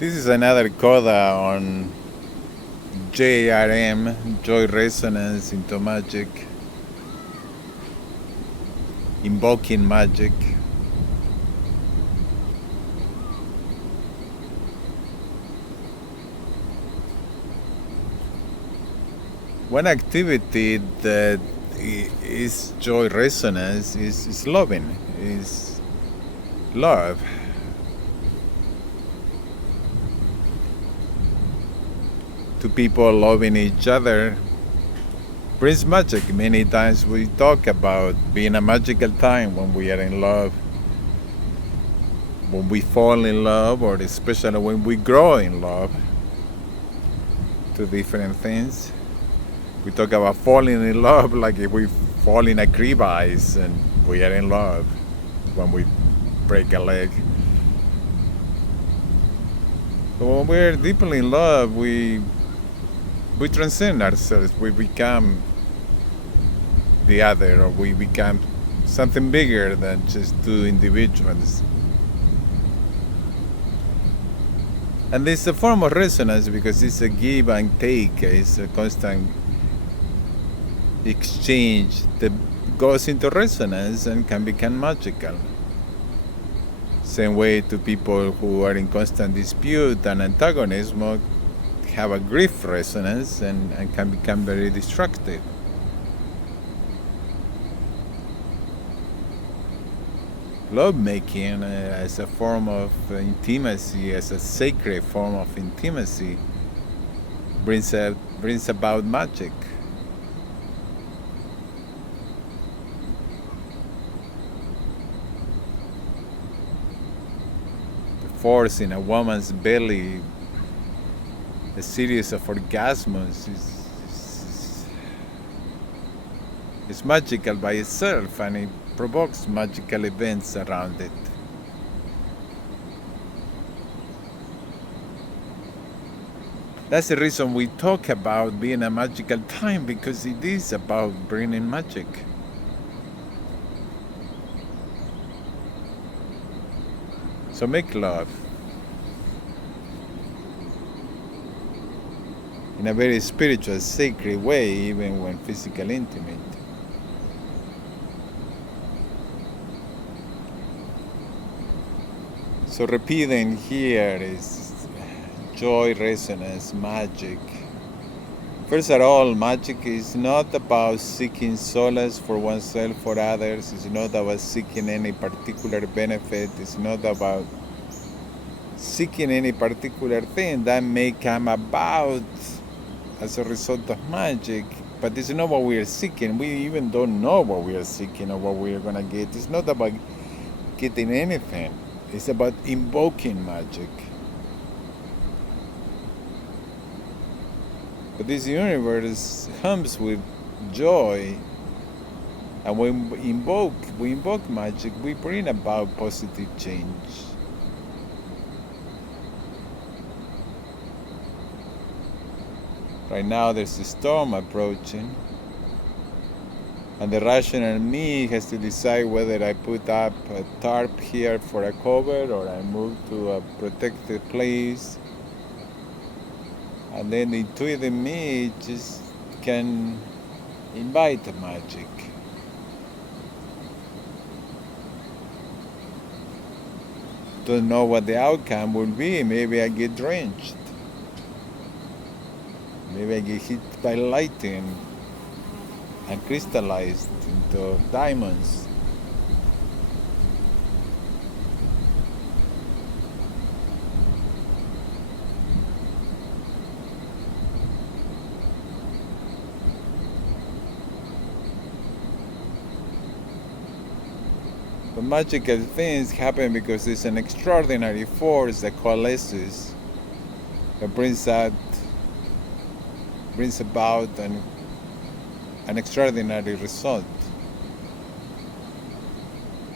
This is another coda on JRM, Joy Resonance into Magic, Invoking Magic. One activity that is Joy Resonance is loving, is love. Two people loving each other brings magic. Many times we talk about being a magical time when we are in love, when we fall in love, or especially when we grow in love. Two different things. We talk about falling in love like if we fall in a crevice and we are in love when we break a leg. But when we're deeply in love, we transcend ourselves. We become the other, or we become something bigger than just two individuals. And it's a form of resonance because it's a give and take. It's a constant exchange that goes into resonance and can become magical. Same way to people who are in constant dispute and antagonism have a grief resonance and can become very destructive. Lovemaking as a form of intimacy, as a sacred form of intimacy, brings about magic. The force in a woman's belly, a series of orgasms is magical by itself, and it provokes magical events around it. That's the reason we talk about being a magical time, because it is about bringing magic. So make love in a very spiritual, sacred way, even when physically intimate. So repeating here is joy, resonance, magic. First of all, magic is not about seeking solace for oneself or others. It's not about seeking any particular benefit. It's not about seeking any particular thing that may come about as a result of magic, but it's not what we are seeking. We even don't know what we are seeking or what we are going to get. It's not about getting anything. It's about invoking magic. But this universe hums with joy, and when we invoke magic, we bring about positive change. Right now there's a storm approaching, and the rational me has to decide whether I put up a tarp here for a cover or I move to a protected place. And then the intuitive me just can invite the magic. Don't know what the outcome will be. Maybe I get drenched. Maybe I get hit by lightning and crystallized into diamonds. But magical things happen because there's an extraordinary force that coalesces, that brings about an extraordinary result.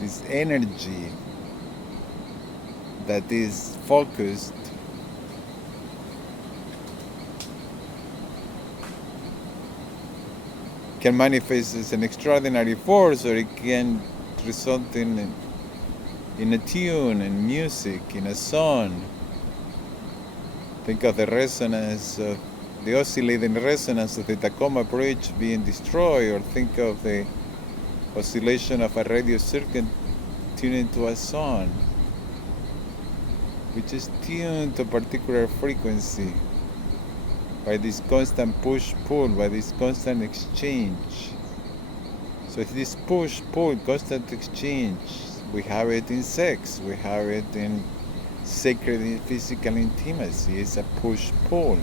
This energy that is focused can manifest as an extraordinary force, or it can result in a tune, in music, in a song, Think of the resonance of the oscillating resonance of the Tacoma Bridge being destroyed, or think of the oscillation of a radio circuit tuned into a song, which is tuned to a particular frequency by this constant push-pull, by this constant exchange. So it's this push-pull, constant exchange. We have it in sex, we have it in sacred physical intimacy. It's a push-pull.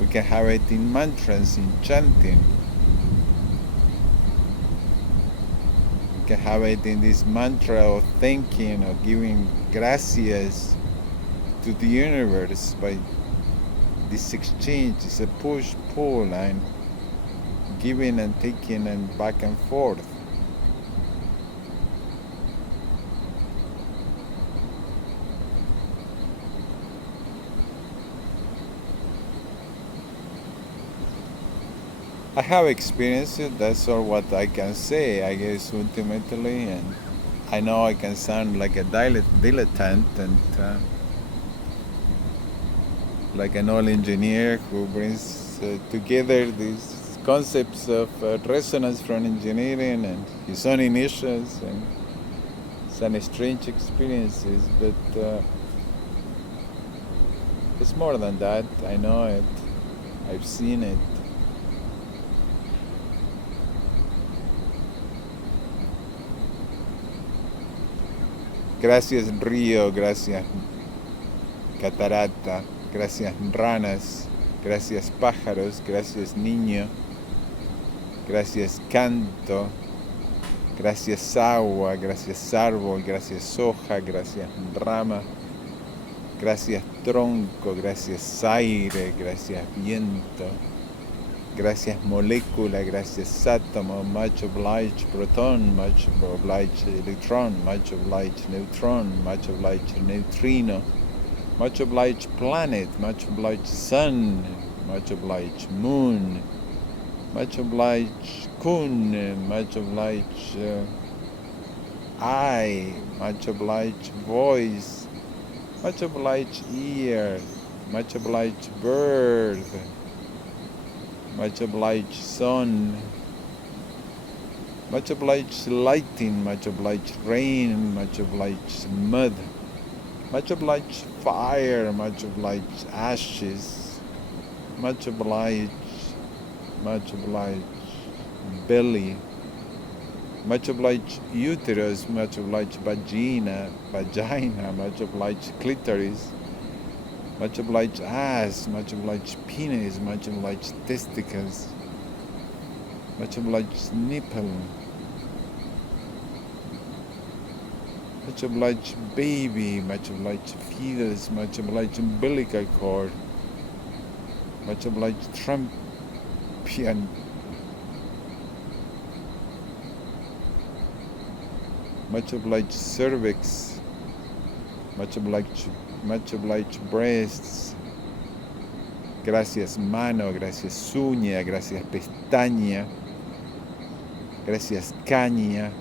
We can have it in mantras, in chanting. We can have it in this mantra of thanking, of giving gracias to the universe by this exchange. It's a push-pull and giving and taking and back and forth. I have experienced it, that's all what I can say, I guess, ultimately, and I know I can sound like a dilettante and like an old engineer who brings together these concepts of resonance from engineering and his own initials and some strange experiences, but it's more than that. I know it, I've seen it. Gracias río, gracias catarata, gracias ranas, gracias pájaros, gracias niño, gracias canto, gracias agua, gracias árbol, gracias hoja, gracias rama, gracias tronco, gracias aire, gracias viento, gracias molécula, gracias átomo, much obliged proton, much obliged electron, much obliged neutron, much obliged neutrino, much obliged planet, much obliged sun, much obliged moon, much obliged kun, much obliged eye, much obliged voice, much obliged ear, much obliged bird, much obliged sun, much obliged lighting, much obliged rain, much obliged mud, much obliged fire, much obliged ashes, much obliged belly, much obliged uterus, much obliged vagina, much obliged clitoris, much obliged ass, much obliged penis, much obliged testicles, much obliged nipple, much obliged baby, much obliged fetus, much obliged umbilical cord, much obliged trumpian, much obliged cervix, much obliged breasts, gracias mano, gracias uña, gracias pestaña, gracias caña,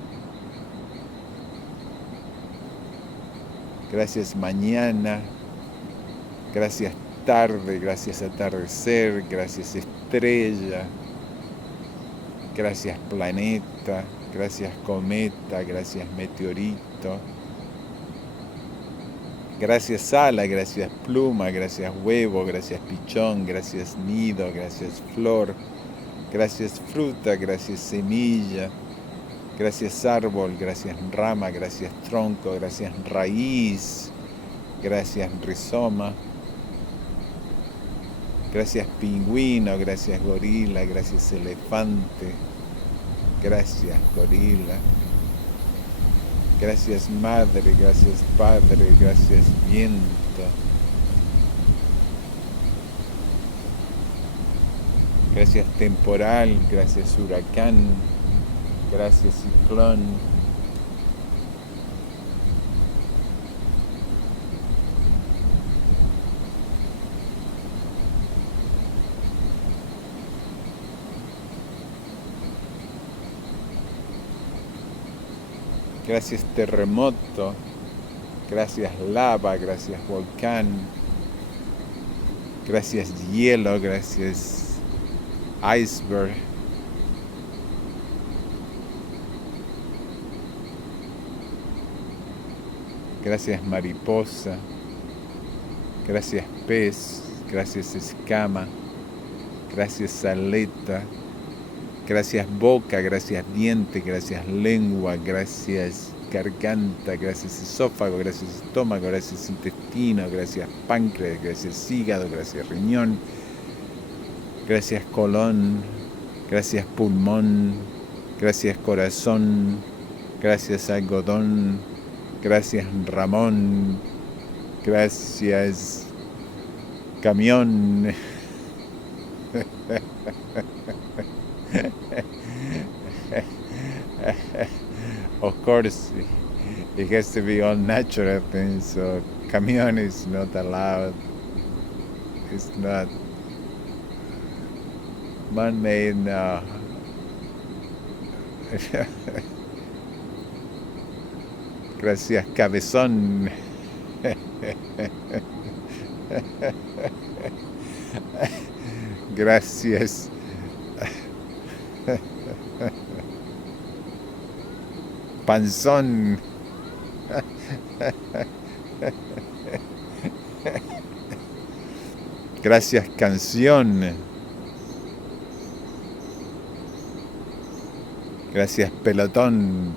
gracias mañana, gracias tarde, gracias atardecer, gracias estrella, gracias planeta, gracias cometa, gracias meteorito, gracias ala, gracias pluma, gracias huevo, gracias pichón, gracias nido, gracias flor, gracias fruta, gracias semilla, gracias árbol, gracias rama, gracias tronco, gracias raíz, gracias rizoma, gracias pingüino, gracias gorila, gracias elefante, gracias gorila, gracias madre, gracias padre, gracias viento, gracias temporal, gracias huracán, gracias ciclón, gracias terremoto, Gracias lava, gracias volcán, gracias hielo, gracias iceberg. Gracias mariposa, gracias pez, gracias escama, gracias aleta, gracias boca, gracias diente, gracias lengua, gracias garganta, gracias esófago, gracias estómago, gracias intestino, gracias páncreas, gracias hígado, gracias riñón, gracias colon, gracias pulmón, gracias corazón, gracias algodón, gracias Ramón, gracias camión. Of course, it has to be all natural things, so camión is not allowed. It's not man-made, no. Gracias, cabezón. Gracias. Panzón. Gracias, canción. Gracias, pelotón.